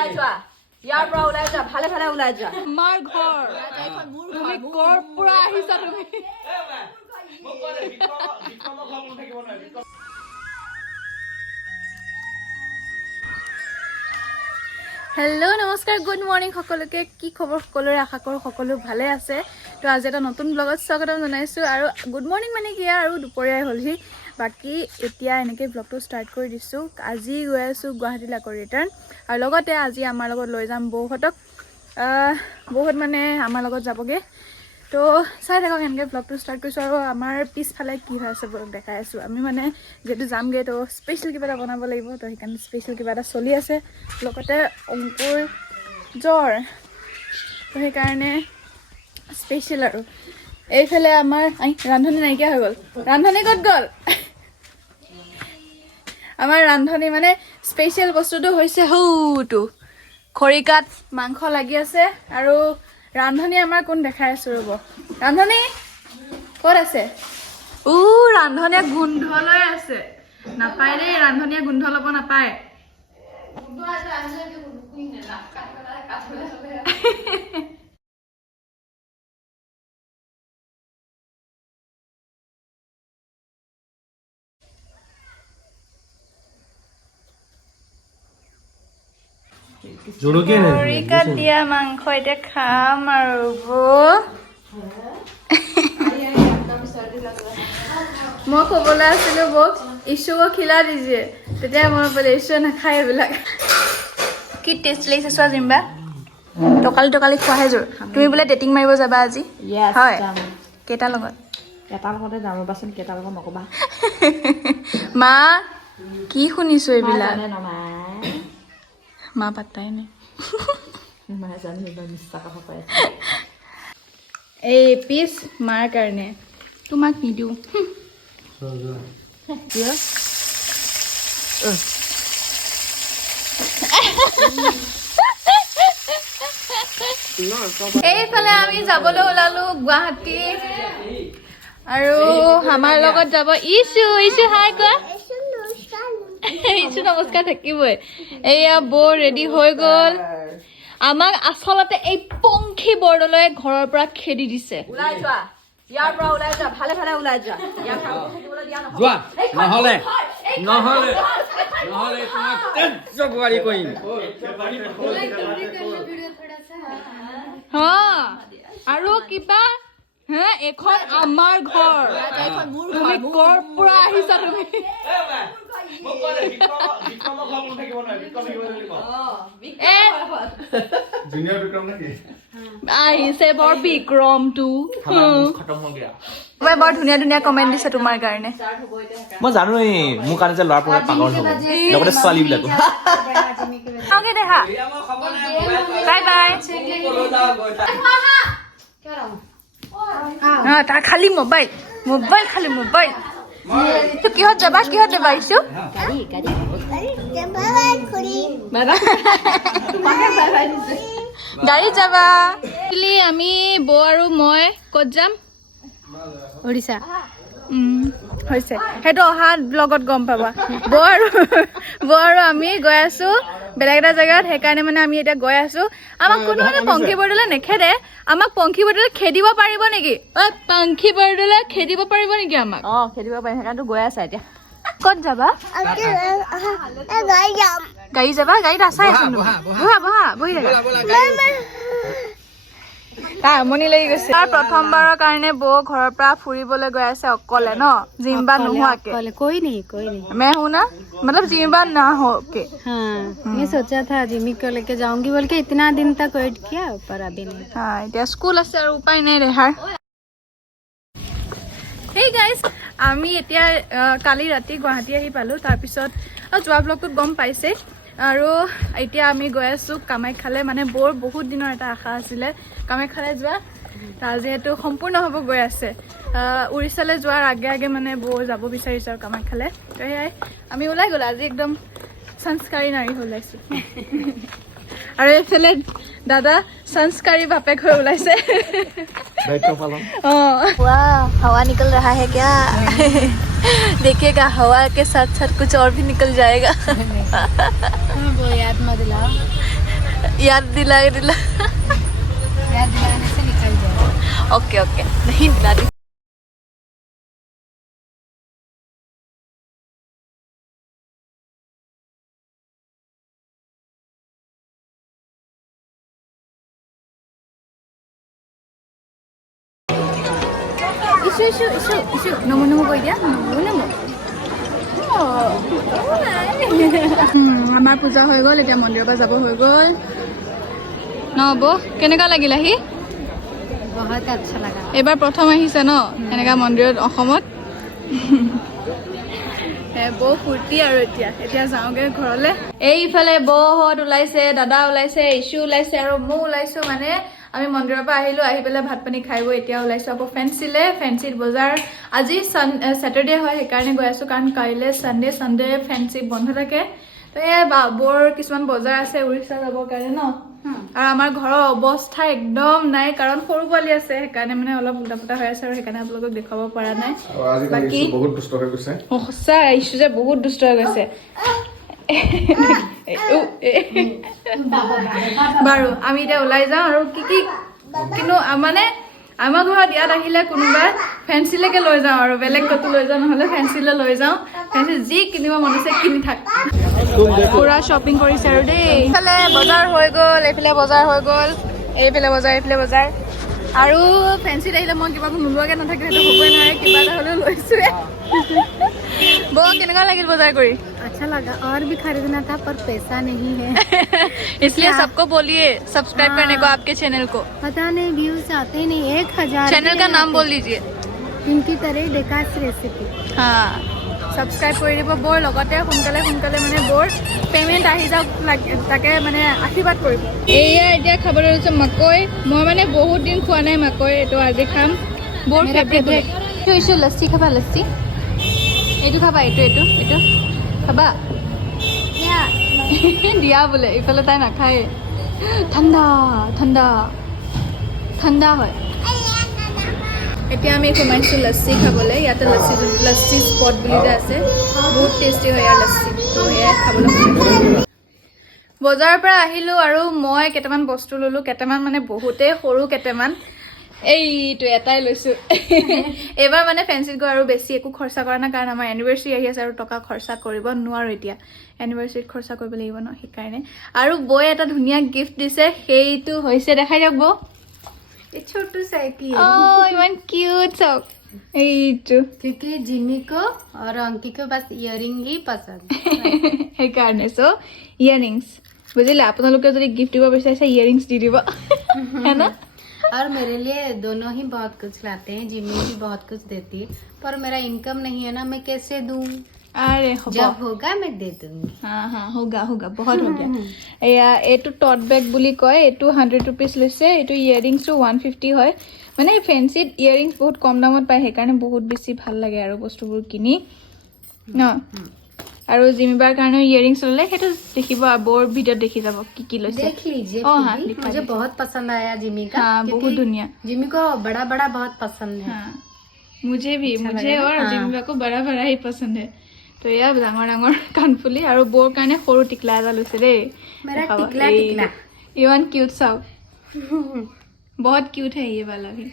ওলাই যোৱা ইয়াৰ পৰা ওলাই যোৱা ভালে ভালে ওলাই যোৱা আমাৰ ঘৰ তুমি কৰ পৰা আহিছা তুমি হেল্ল' নমস্কাৰ গুড মৰ্ণিং সকলোকে কি খবৰ সকলোৰে আশা কৰোঁ সকলো ভালে আছে তো আজি এটা নতুন ব্লগত স্বাগতম জনাইছোঁ আৰু গুড মৰ্ণিং মানে কি আৰু দুপৰীয়াই হ'লহি বাকী এতিয়া এনেকৈ ব্লগটো ষ্টাৰ্ট কৰি দিছোঁ আজি গৈ আছোঁ গুৱাহাটীলৈ আকৌ ৰিটাৰ্ণ আৰু লগতে আজি আমাৰ লগত লৈ যাম বৌহঁতক বহুত মানে আমাৰ লগত যাবগৈ তো চাই থাকক এনেকৈ ব্লগটো ষ্টাৰ্ট কৰিছোঁ আৰু আমাৰ পিছফালে কি হৈ আছে ব্লগ দেখাই আছোঁ আমি মানে যিহেতু যামগৈ তো স্পেচিয়েল কিবা এটা বনাব লাগিব তো সেইকাৰণে স্পেচিয়েল কিবা এটা চলি আছে লগতে অংকুৰ জ্বৰ তো সেইকাৰণে স্পেচিয়েল আৰু এইফালে আমাৰ ৰান্ধনি নাইকিয়া হৈ গ'ল ৰান্ধনি ক'ত গ'ল আমাৰ ৰান্ধনি মানে স্পেচিয়েল বস্তুটো হৈছে হৌটো খৰিকাত মাংস লাগি আছে আৰু ৰান্ধনি আমাৰ কোন দেখাই আছোঁ ৰ'ব ৰান্ধনি ক'ত আছে ৰান্ধনীয়ে গোন্ধ লৈ আছে নাপায় দেই ৰান্ধনীয়ে গোন্ধ ল'ব নাপায় খৰিকাত দিয়া মাংস এতিয়া খাম আৰু মই ক'বলৈ আছিলোঁ বৌক ইছু को खिला दीजिए তেতিয়া মনত পৰিলে ইছুৱে নাখায় এইবিলাক কি টেষ্ট লাগিছে চোৱা জিম্বা টকালি খোৱাহে জোৰ তুমি বোলে ডেটিং মাৰিব যাবা আজি হয় কেইটাৰ লগত এটাৰ লগতে যাম ৰ'বাচোন কেইটাৰ লগত নক'বা মা কি শুনিছোঁ এইবিলাক মা পাত্তাই নাই এই পিচ মাৰ কাৰণে তোমাক নিদিওঁ এইফালে আমি যাবলৈ ওলালো গুৱাহাটী আৰু আমাৰ লগত যাব ইছু হাই কোৱা ইছু নমস্কাৰ থাকিবই এয়া বৌ ৰেডি হৈ গ'ল আমাক আচলতে এই পংখী বৰদলৈ ঘৰৰ পৰা খেদি দিছে ওলাই যোৱা ইয়াৰ পৰা ওলাই যোৱা ভালে ভালে ওলাই যোৱা ইয়াৰ থাকিবলৈ দিয়া নহয় যোৱা নহলে তোমাক তেজ গুৱাৰি কৰিম আৰু কিবা এখন আমাৰ ঘৰ তুমি কৰ পৰা আহিছা তুমি আহিছে বৰ বিক্ৰমটো বৰ ধুনীয়া ধুনীয়া কমেণ্ট দিছে তোমাৰ কাৰণে মই জানো মোৰ কাৰণে যে ল'ৰা পৰা পাগল হ'ব লগতে ছোৱালী বিলাকো দেখা বাই বাই তাৰ খালি মোবাইল তো কিহত যাবা ইছু গাড়ীত যাবা আমি বৌ আৰু মই ক'ত যাম উৰিষ্যা হৈছে সেইটো অহা ব্লগত গম পাবা বৌ আৰু আমি গৈ আছো বেলেগ এটা জেগাত সেইকাৰণে মানে আমি এতিয়া গৈ আছো আমাক কোনো মানে পংখী বৰদলৈ নেখেদে আমাক পংখী বৰদলৈ খেদিব পাৰিব নেকি পংখী বৰদলৈ খেদিব পাৰিব নেকি আমাক খেদিব পাৰিম সেইকাৰণে গৈ আছা এতিয়া ক'ত যাবা গাড়ী যাবা গাড়ীত আছাই বহি থাকা তাৰ আমনি লাগি গৈছে তাৰ প্ৰথমবাৰৰ কাৰণে বৌ ঘৰৰ পৰা ফুৰিবলৈ গৈ আছে অকলে ন জিম্বা নোহোৱাকে कोई नहीं मैं हूँ ना मतलब जिम्बा ना हो के हाँ मैं सोचा था जिमी को लेके जाऊंगी बोल के इतना दिन तक वेट किया पर अभी नहीं এতিয়া স্কুল আছে আৰু উপায় নাই ৰেহাৰ হেই গাইজ আমি এতিয়া কালি ৰাতি গুৱাহাটী আহি পালোঁ তাৰপিছত যোৱা ব্লগটোত গম পাইছে আৰু এতিয়া আমি গৈ আছোঁ কামাখ্যালৈ মানে বৰ বহুত দিনৰ এটা আশা আছিলে কামাখ্যালৈ যোৱা তাৰ যিহেতু সম্পূৰ্ণ হ'ব গৈ আছে উৰিষ্যালৈ যোৱাৰ আগে মানে বৌ যাব বিচাৰিছে আৰু কামাখ্যালৈ তো সেয়াই আমি ওলাই গ'লো আজি একদম সংস্কাৰী নাৰী হৈ ওলাইছোঁ আৰু এইফালে দাদা संस्कारी बापेक हो उलाइसे वाह हवा निकल रहा है क्या देखिएगा हवा के साथ साथ कुछ और भी निकल जाएगा वो याद मत दिलाओ याद दिला याद दिलाने से निकल जाए। ओके ओके नहीं दिला दी ইছু নমো নমো কৈ দিয়া নমো নমো আমাৰ পূজা হৈ গ'ল এতিয়া মন্দিৰৰ পৰা যাব হৈ গ'ল নব কেনেকুৱা লাগিল আহি बहुत अच्छा लगा। এইবাৰ প্ৰথম আহিছে ন এনেকা মন্দিৰত অসমত বৌ ফূৰ্তি আৰু এতিয়া যাওঁগে ঘৰলে এইফালে বৌহঁত ওলাইছে দাদা ওলাইছে ইছু ওলাইছে আৰু মই ওলাইছো মানে আমি মন্দিৰৰ পৰা আহিলো আহি পেলাই ভাত পানী খাই বৈ এতিয়া ওলাইছো আকৌ ফেঞ্চিত বজাৰ আজি স্যাটাৰডে হয় সেইকাৰণে গৈ আছো কাৰণ কাইলে সানডে ফেঞ্চি বন্ধ থাকে তো এই বৰ কিছুমান বজাৰ আছে উৰিষ্যা যাবৰ কাৰণে ন আৰু আমাৰ ঘৰৰ অৱস্থা একদম নাই কাৰণ সৰু পোৱালি আছে সেইকাৰণে মানে অলপ উল্টা-পুল্টা হৈ আছে আৰু সেইকাৰণে আপোনালোকক দেখাব পৰা নাই বাকি বহুত দুষ্ট হৈ গৈছে সঁচা ইছু যে বহুত দুষ্ট হৈ গৈছে বাৰু আমি এতিয়া ওলাই যাওঁ আৰু কি কিন্তু মানে আমাৰ ঘৰত ইয়াত আহিলে কোনোবা ফেঞ্চিলৈকে লৈ যাওঁ আৰু বেলেগ ক'তো লৈ যাওঁ নহ'লে ফেঞ্চিলৈ লৈ যাওঁ ফেঞ্চি যি কিনিব মন আছে কিনি থাক পুৰা শ্বপিং কৰিছে আৰু দেই এইফালে বজাৰ হৈ গ'ল এইফালে বজাৰ হৈ গ'ল এইফালে বজাৰ আৰু ফেঞ্চিত আহিলে মই কিবা নোলোৱাকৈ নাথাকে সেইটো হ'বই নোৱাৰে কিবা এটা হ'লেও লৈছোৱে বৌ কেনেকুৱা লাগিল বজাৰ কৰি अच्छा लगा और भी खरीदना था पर पैसा नहीं है इसलिए सबको बोलिए सब्सक्राइब करने को आपके चैनल को पता नहीं व्यूज आते ही नहीं 1000 चैनल का नाम बोल दीजिए इनकी तरह डेकास रेसिपी हाँ सब्सक्राइब কৰি দিব বৰ লগতে সোনকালে মানে বৰ পেমেন্ট আহি যাওক তাকে মানে আশীৰ্বাদ কৰিব এয়া এতিয়া খাবলৈ লৈছো মাকৈ মই মানে বহুত দিন খোৱা নাই মাকৈ এইটো আজি খাম বৰ ফেভৰেট এইটো লস্সি খাবা লস্সি এইটো খাবা এইটো খাবা দিয়া বোলে ইফালে তাই নাখায় ঠাণ্ডা হয় এতিয়া আমি সোমাইছো লস্সি খাবলৈ ইয়াতে লস্সি স্পট বুলি যে আছে বহুত টেষ্টি হয় ইয়াৰ লস্সি তো সেয়াই খাবলৈ বজাৰৰ পৰা আহিলো আৰু মই কেইটামান বস্তু ললো কেইটামান মানে বহুতেই সৰু কেইটামান এইটো এটাই লৈছো এবাৰ মানে ফেঞ্চিত গৈ আৰু বেছি একো খৰচা কৰা নাই কাৰণ আমাৰ এনিভাৰ্সাৰী আহি আছে আৰু টকা খৰচা কৰিব নোৱাৰো এতিয়া এনিভাৰ্সাৰীত খৰচা কৰিব লাগিব ন সেইকাৰণে আৰু বৈ এটা ধুনীয়া গিফ্ট দিছে সেইটো হৈছে দেখাই দিয়ক বৌ ये छोटू सा एक ही ইমান কিউট চাওক এইটো क्योंकि जिमी को और अंकी को बस इयरिंग ही पसंद সেইকাৰণে চ ইয়াৰিংছ বুজিলে আপোনালোকে যদি গিফ্ট দিব বিচাৰিছে ইয়াৰিংছ দি দিব है ना और मेरे लिए दोनों ही बहुत कुछ लाते हैं जिमी भी बहुत कुछ देती है पर मेरा इनकम नहीं है ना मैं कैसे दूं अरे जब होगा मैं दे दूंगी हाँ होगा बहुत हो गया এয়া এইটো টট বেগ বুলি কয় এইটো 100 रुपीस লৈছে এইটো ইয়াৰিংছটো 150 হয় মানে ফেঞ্চিত ইয়াৰিংছ বহুত কম দামত পায় সেইকাৰণে বহুত বেছি ভাল লাগে আৰু বস্তুবোৰ কিনি ন আৰু জিমিবাৰ কাৰণে ইয়াৰিংছ ললে সেইটো দেখিব বৰ ভিডিঅ দেখি যাব কি লৈছে देख लीजिए हाँ, दीदी, मुझे बहुत पसंद आया जिमी का हाँ, क्योंकि बहुत दुनिया जिमी को बड़ा बड़ा बहुत पसंद है हाँ मुझे भी मुझे और जिमिबा को बड़ा बड़ा ही पसंद है तो या डाঙৰ কাণফুলি আৰু বৰ কাৰণে সৰু টিকলা এটা লৈছে দেই मेरा टिकला टिकला इवन क्यूट साउ बहुत क्यूट है ये वाला भी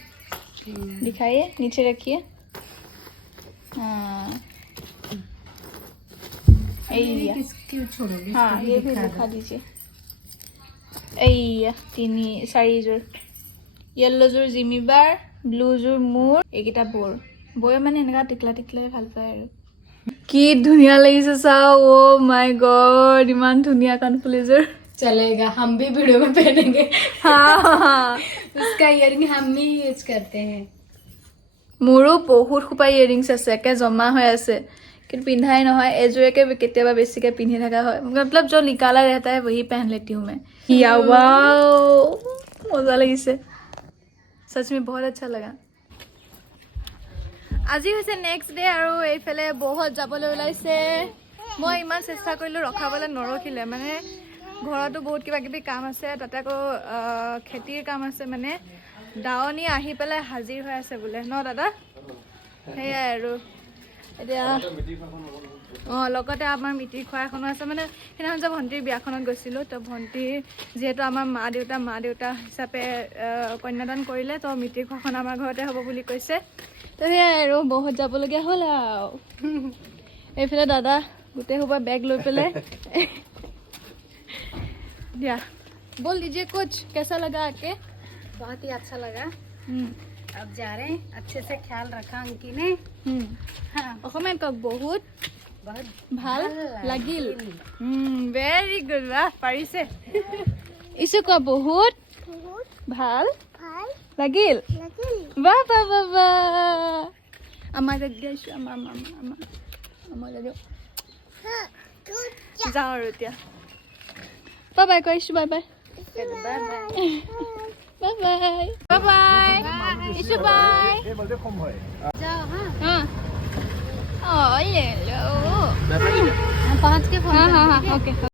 दिखाइए नीचे रखिए हाँ किसकी छोड़ोगे हाँ ये भी दिखा दीजिए এইয়া 4 যোৰ येलो যোৰ জিমিবাৰ ব্লু যোৰ মোৰ এইকেইটা বৰ বয়ে মানে এনেকা টিকলা টিকলাই ভাল পায় আৰু কি ধুনীয়া লাগিছে চাও ও মাই গড ইমান ধুনীয়া কাণফুলি যোৰ चलेगा हम भी वीडियो में पहनेंगे हाँ उसका इयरिंग हम ही यूज करते हैं মোৰো বহুত খুপা ইয়াৰিংছ আছে একে জমা হৈ আছে কিন্তু পিন্ধাই নহয় এযোৰকে কেতিয়াবা বেছিকে পিন্ধি থকা হয় मतलब जो निकाला रहता है वही पहन लेती हूँ मैं या वाओ मजा লাগিছে सच में बहुत अच्छा लगा আজি হৈছে নেক্সট ডে আৰু এইফালে বহুত যাবলৈ ওলাইছে মই ইমান চেষ্টা কৰিলো ৰখাবলৈ নৰখিলে মানে ঘৰতো বহুত কিবা কিবি কাম আছে তাতে আকৌ খেতিৰ কাম আছে মানে দাৱনী আহি পেলাই হাজিৰ হৈ আছে বোলে ন দাদা সেয়াই আৰু এতিয়া লগতে আমাৰ মিতিৰ খোৱা এখনো আছে মানে সেইদিনাখন যে ভণ্টিৰ বিয়াখনত গৈছিলোঁ তো ভণ্টিৰ যিহেতু আমাৰ মা দেউতা হিচাপে কন্যাদান কৰিলে তো মিতিৰ খোৱাখন আমাৰ ঘৰতে হ'ব বুলি কৈছে তো সেয়াই আৰু বহুত যাবলগীয়া হ'ল আৰু এইফালে দাদা গোটেই সোপা বেগ লৈ পেলাই দিয়া बोल दीजिए कुछ कैसा लगा आके बहुत ही अच्छा लगा अब जा रहे हैं अच्छे से ख्याल रखा अंकी ने हाँ অসমীয়াত কওক বহুত बहुत ভাল লাগিল ভেৰি গুড বাহ পাৰিছে ইছু কোৱা বহুত ভাল লাগিল বাহ বাহ বাহ বাহ আমাৰ গৈছোঁ আমাৰ যাওঁ আৰু এতিয়া বাই বাই কৈছোঁ bye bye bye bye bye bye ইছু বাই जाओ हाँ हाँ ले लो हम पहुँच के फोन हाँ ओके